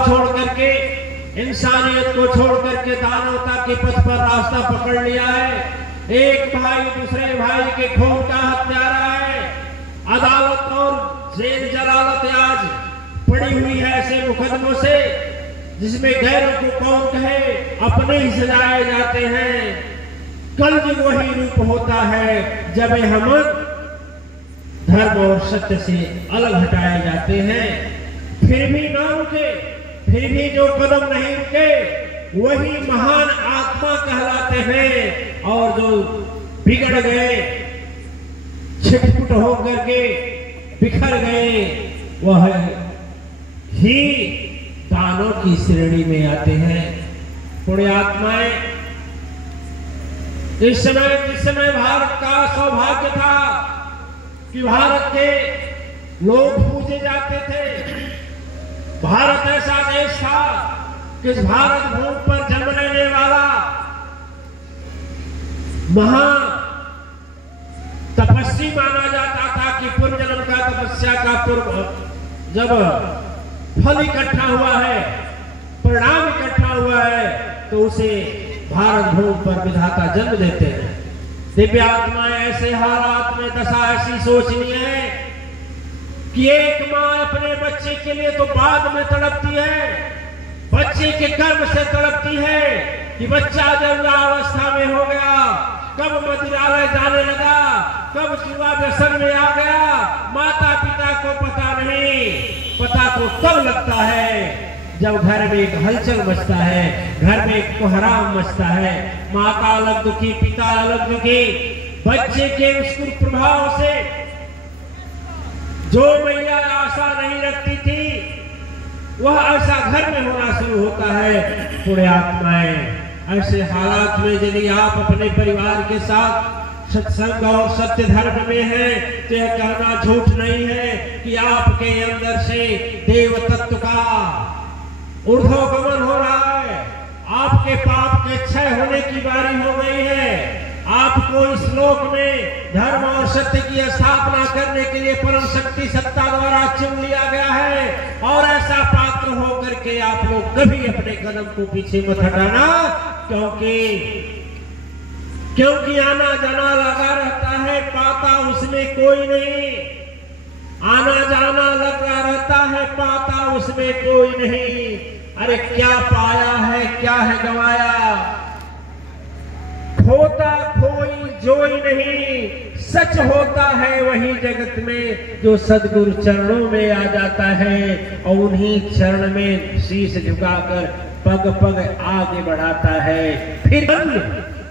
छोड़ करके, इंसानियत को छोड़ करके दानवता के पथ पर रास्ता पकड़ लिया है। एक भाई दूसरे भाई के खून का हत्यारा है। अदालत और जेल जलालत आज पड़ी हुई है ऐसे मुकदमों से जिसमें गैरों को कौन कहे, अपने ही सजाए जाते हैं। कलयुग वही रूप होता है जब हम धर्म और सत्य से अलग हटाए जाते हैं। फिर भी ना रुके, फिर भी जो कदम नहीं रुके वही महान आत्मा कहलाते हैं। और जो बिगड़ गए, छिटपुट होकर के बिखर गए, वह ही दानों की श्रेणी में आते हैं। पुण्य आत्माएं, जिस समय भारत का सौभाग्य था कि भारत के लोग पूजे जाते थे। भारत ऐसा देश था कि इस भारत भूमि पर जन्म लेने वाला महा तपस्वी माना जाता था कि पूर्व जन्म का तपस्या का पूर्व जब फल इकट्ठा हुआ है, परिणाम इकट्ठा हुआ है, तो उसे भारत भूमि पर विधाता जन्म देते हैं। दिव्य आत्माएं ऐसे हालात में दशा ऐसी सोचनी है कि एक माँ अपने बच्चे के लिए तो बाद में तड़पती है, बच्चे के गर्भ से तड़पती है कि बच्चा जब अवस्था में हो गया, कब मदिरालय जाने लगा, कब जुआ व्यसन में आ गया, माता पिता को पता नहीं। पता तो तब लगता है जब घर में एक हलचल मचता है, घर में एक कोहराम मचता है। माता अलग दुखी, पिता अलग दुखी। बच्चे के उस कुप्रभाव से जो मैया आशा नहीं रखती थी, वह ऐसा घर में होना शुरू होता है। पुण्य आत्माएं, ऐसे हालात में यदि आप अपने परिवार के साथ सत्संग और सत्य धर्म में हैं, तो यह कहना झूठ नहीं है कि आपके अंदर से देव तत्व का ऊर्ध्वगमन हो रहा है। आपके पाप के क्षय होने की बारी हो गई है। आपको इस लोक में धर्म और सत्य की स्थापना करने के लिए परम शक्ति सत्ता द्वारा चुन लिया गया है। और ऐसा पात्र होकर के आप लोग कभी अपने कदम को पीछे मत हटाना, क्योंकि आना जाना लगा रहता है, पाता उसमें कोई नहीं। आना जाना लगा रहता है, पाता उसमें कोई नहीं। अरे क्या पाया है, क्या है गवाया, खोता कोई जोई नहीं। सच होता है वही जगत में जो सदगुरु चरणों में आ जाता है और उन्हीं चरण में शीश झुकाकर पग पग आगे बढ़ाता है। फिर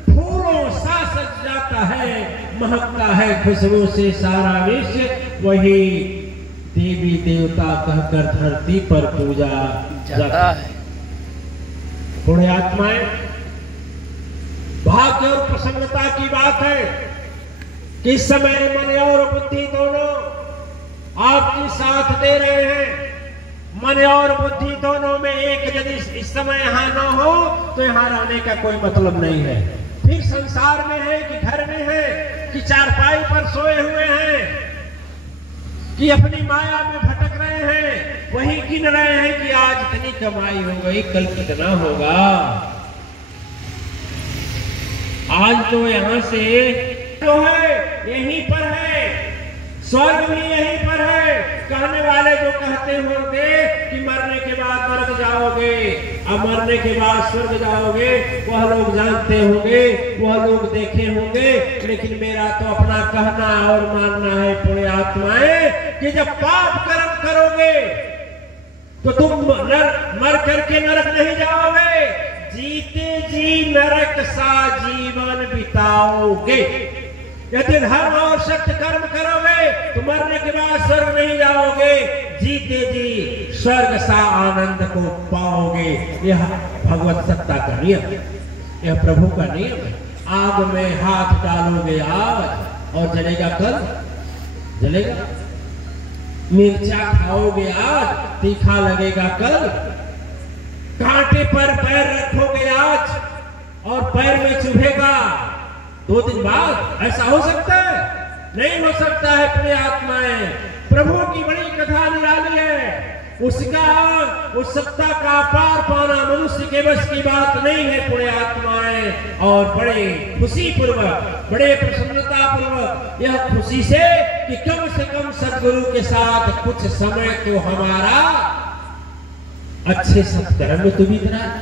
फूलों सा सज जाता है, महकता है खुशबू से सारा विश्व। वही देवी देवता कहकर धरती पर पूजा जाता है। पुण्य आत्माएं, भाग्य और प्रसन्नता की बात है कि इस समय मन और बुद्धि दोनों आपकी साथ दे रहे हैं। मन और बुद्धि दोनों में एक यदि इस समय यहाँ न हो तो यहाँ रहने का कोई मतलब नहीं है। फिर संसार में है कि घर में है कि चारपाई पर सोए हुए हैं कि अपनी माया में भटक रहे हैं, वही गिन रहे हैं कि आज इतनी कमाई हो गई, कल कितना होगा। आज तो यहाँ से जो है यहीं पर है, स्वर्ग भी यहीं पर है। कहने वाले जो कहते होंगे कि मरने के बाद नरक जाओगे, अब मरने के बाद स्वर्ग जाओगे, वह लोग जानते होंगे, वह लोग देखे होंगे। लेकिन मेरा तो अपना कहना और मानना है पुण्य आत्माएं कि जब पाप कर्म करोगे तो तुम मर करके नरक नहीं जाओगे, जीते जी नरक सा जीवन बिताओगे। यदि धर्म और सत्य कर्म करोगे तो मरने के बाद स्वर्ग नहीं जाओगे, जीते जी स्वर्ग सा आनंद को पाओगे। यह भगवत सत्ता का नियम है, यह प्रभु का नियम है। आग में हाथ डालोगे आग और जलेगा कल, जलेगा। मिर्चा खाओगे आज, तीखा लगेगा कल। कांटे पर पैर रखोगे आज और पैर में चुभेगा 2 दिन बाद। ऐसा हो सकता है? नहीं हो सकता है। अपने आत्माएं, प्रभु की बड़ी कथा निराली है। उसका उस सत्ता का पार पाना मनुष्य के बस की बात नहीं है पुण्यात्माएं। और बड़े खुशी पूर्वक, बड़े प्रसन्नता पूर्वक यह खुशी से कि कम से कम सदगुरु के साथ कुछ समय तो हमारा अच्छे सत्कर्म में तो बीत रहा है,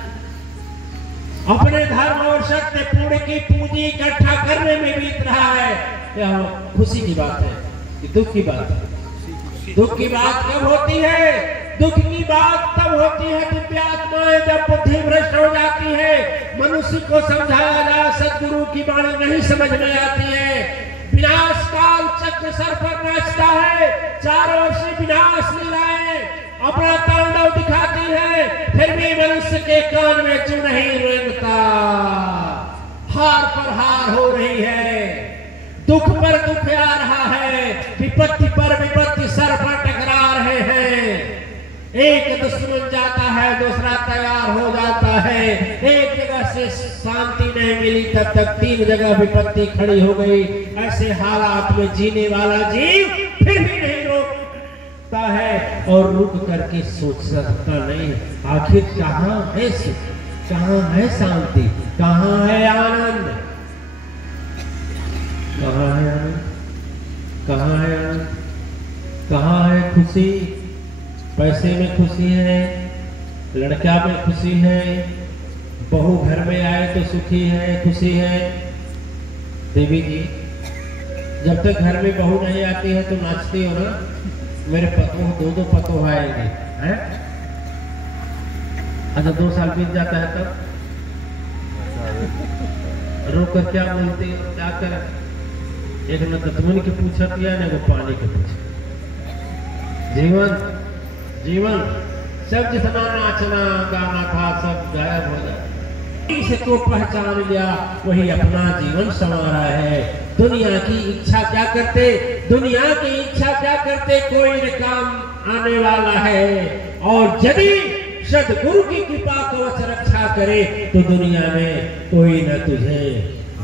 अपने धर्म और सत्य पुण्य की पूंजी इकट्ठा करने में बीत रहा है। यह खुशी की बात है कि दुख की बात है। दुख की बात कब होती है? दुख की बात तब होती है दिव्यात्माएं जब बुद्धि भ्रष्ट हो जाती है, मनुष्य को समझाया जा सदगुरु की वाणी नहीं समझ में आती है, विनाश काल चक्र सर पर नाचता है, चारों ओर से विनाश लीलाएं अपना तांडव दिखाती है, फिर भी मनुष्य के कान में चुन नहीं रेंगता, हार पर हार हो रही है, दुख पर दुख आ रहा है, विपत्ति पर विपत्ति सर पर टकरा रहे हैं। एक दुश्मन जाता है, दूसरा तैयार हो जाता है, एक जगह से शांति नहीं मिली तब तक 3 जगह विपत्ति खड़ी हो गई। ऐसे हालात में जीने वाला जीव फिर भी नहीं रोकता है और रुक करके सोच सकता नहीं, आखिर कहाँ है सुख, कहाँ है शांति, कहाँ है आनंद, कहाँ है आनंद, कहाँ है आनंद, कहाँ है खुशी? पैसे में खुशी है, लड़का में खुशी है, बहू घर में आए तो सुखी है, खुशी है। देवी जी, जब तक घर में बहू नहीं आती है तो नाचती हो ना, मेरे पतों 2-2 पतों आएंगे हैं? अच्छा 2 साल बीत जाता है तब रोक कर क्या बोलती हो, क्या कर? एक न दतमन की पूछती है ना वो पानी की पूछ। जीवन सब जितना नाचना गाना था सब गायब हो जाए। इसे तो पहचान लिया वही अपना जीवन संवारा है। दुनिया की इच्छा क्या करते, दुनिया की इच्छा क्या करते, कोई न काम आने वाला है। और यदि सदगुरु की कृपा कवच रक्षा करे तो दुनिया में कोई न तुझे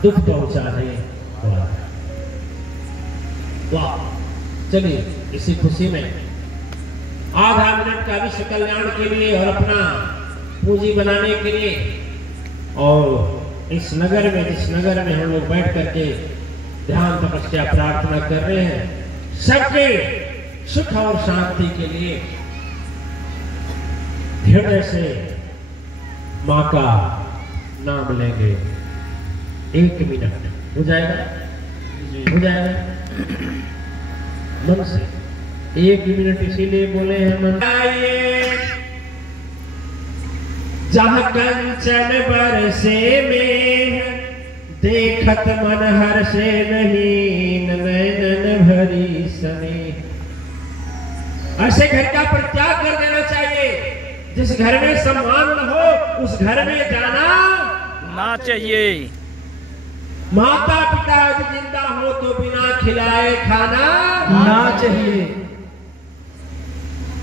दुख पहुंचाने वाला। वाह, चलिए इसी खुशी में आधा मिनट का विश्व कल्याण के लिए और अपना पूंजी बनाने के लिए और इस नगर में, जिस नगर में हम लोग बैठ करके ध्यान तपस्या प्रार्थना कर रहे हैं, सबके सुख और शांति के लिए हृदय से माँ का नाम लेंगे। 1 मिनट हो जाएगा, हो जाएगा मन से 1 मिनट इसीलिए बोले हैं मन। जहाँ कंचन बरसे में देखत मन हर्षे नहीं, नैनन भरी सने। ऐसे घर का परित्याग कर देना चाहिए। जिस घर में सम्मान न हो उस घर में जाना ना चाहिए। माता पिता यदि जिंदा हो तो बिना खिलाए खाना ना चाहिए।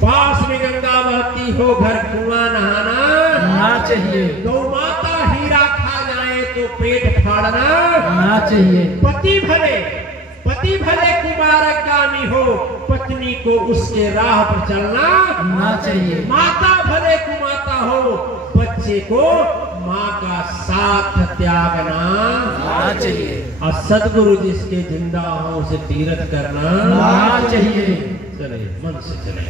पास में गंगा बहती हो घर कुआं नहाना ना चाहिए। गौ माता हीरा खा जाए तो पेट फाड़ना ना चाहिए। पति भले कुमारगामी हो, पत्नी को उसके राह पर चलना ना चाहिए। माता भले कुमाता हो, बच्चे को माँ का साथ त्यागना ना चाहिए। और सदगुरु जिसके जिंदा हो उसे तीरथ करना ना चाहिए। चले मन से, चले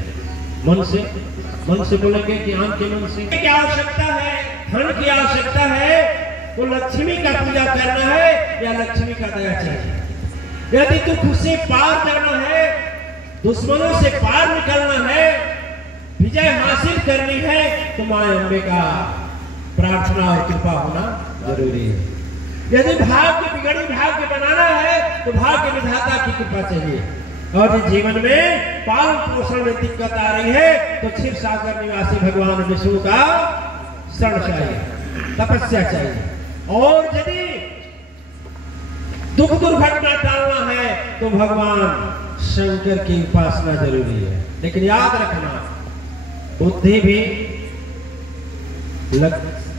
मन से बोलेंगे कि आम के मन से क्या आवश्यकता है, धन की आवश्यकता है तो लक्ष्मी का पूजा करना है या लक्ष्मी का दया चाहिए। यदि दुख से पार करना है, दुश्मनों से पार निकलना है, विजय हासिल करनी है तो माँ अम्बे का प्रार्थना और कृपा होना जरूरी है। यदि भाग्य बिगड़ी भाग्य बनाना है तो भाग्य विधाता की कृपा चाहिए। और जीवन में पालन पोषण में दिक्कत आ रही है तो क्षीर सागर निवासी भगवान विष्णु का शरण चाहिए, तपस्या चाहिए। और यदि दुख दुर्घटना टालना है तो भगवान शंकर की उपासना जरूरी है। लेकिन याद रखना, बुद्धि भी,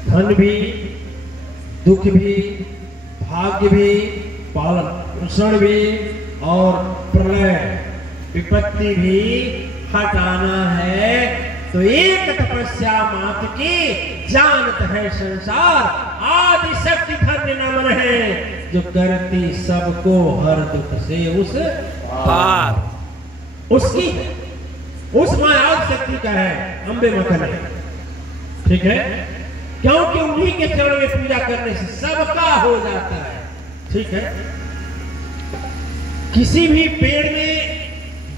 धन भी, दुख भी, भाग्य भी, पालन पोषण भी और प्रलय विपत्ति भी हटाना है तो एक तपस्या मात की जानत है संसार, आदि शक्ति धन्य नमन है, जो करती सबको हर दुख से उस पार। उसकी उस माया शक्ति का है अम्बे मखन है, ठीक है, क्योंकि उन्हीं के चरण में पूजा करने से सबका हो जाता है, ठीक है। किसी भी पेड़ में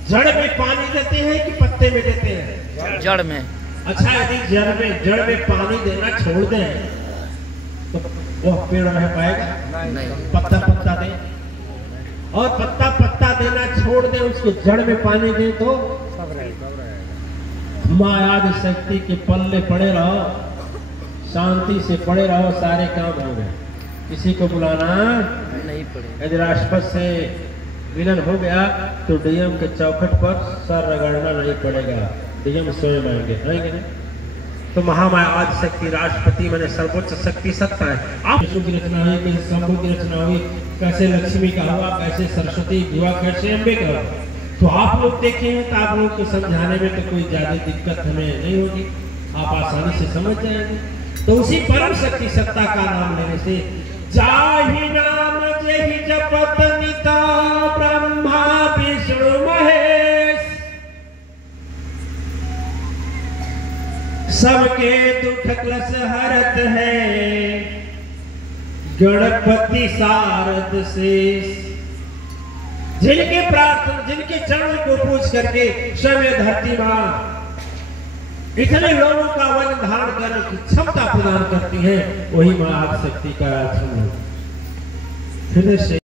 जड़ में पानी देते हैं कि पत्ते में देते हैं? जड़ में। अच्छा, यदि जड़ में पानी देना छोड़ दें तो वह पेड़ रह पाएगा? नहीं। पत्ता पत्ता दे, और पत्ता पत्ता देना छोड़ दे, उसके जड़ में पानी दे तो माया शक्ति के पल्ले पड़े रहो, शांति से पड़े रहो, सारे काम हो गए, किसी को बुलाना नहीं पड़ेगा। यदि राष्ट्रपति से विलन हो गया तो डीएम के चौखट पर सर रगड़ना नहीं पड़ेगा, डीएम स्वयं आएंगे नहीं? तो महामाया आदि शक्ति राष्ट्रपति मैंने सर्वोच्च शक्ति सत्ता है। आप विष्णु की रचना हुई, कैसे शंभु की रचना हुई, कैसे लक्ष्मी का हुआ, कैसे सरस्वती हुआ, कैसे अम्बे का हुआ, तो आप लोग देखे हैं तो आप लोग को समझाने में तो कोई ज्यादा दिक्कत हमें नहीं होगी, आप आसानी से समझ जाएंगे। तो उसी परम शक्ति सत्ता का नाम लेने से जाहि नाम जेहि जपत निता ब्रह्मा विष्णु महेश, सबके दुख क्लेश हरत है, गणपति शारद शेष। जिनके प्रार्थना, जिनके चरणों को पूज करके स्वयं धरती मां इतने लोगों का वन धारण करने की क्षमता प्रदान करती है, वही मां आदि शक्ति का हृदय से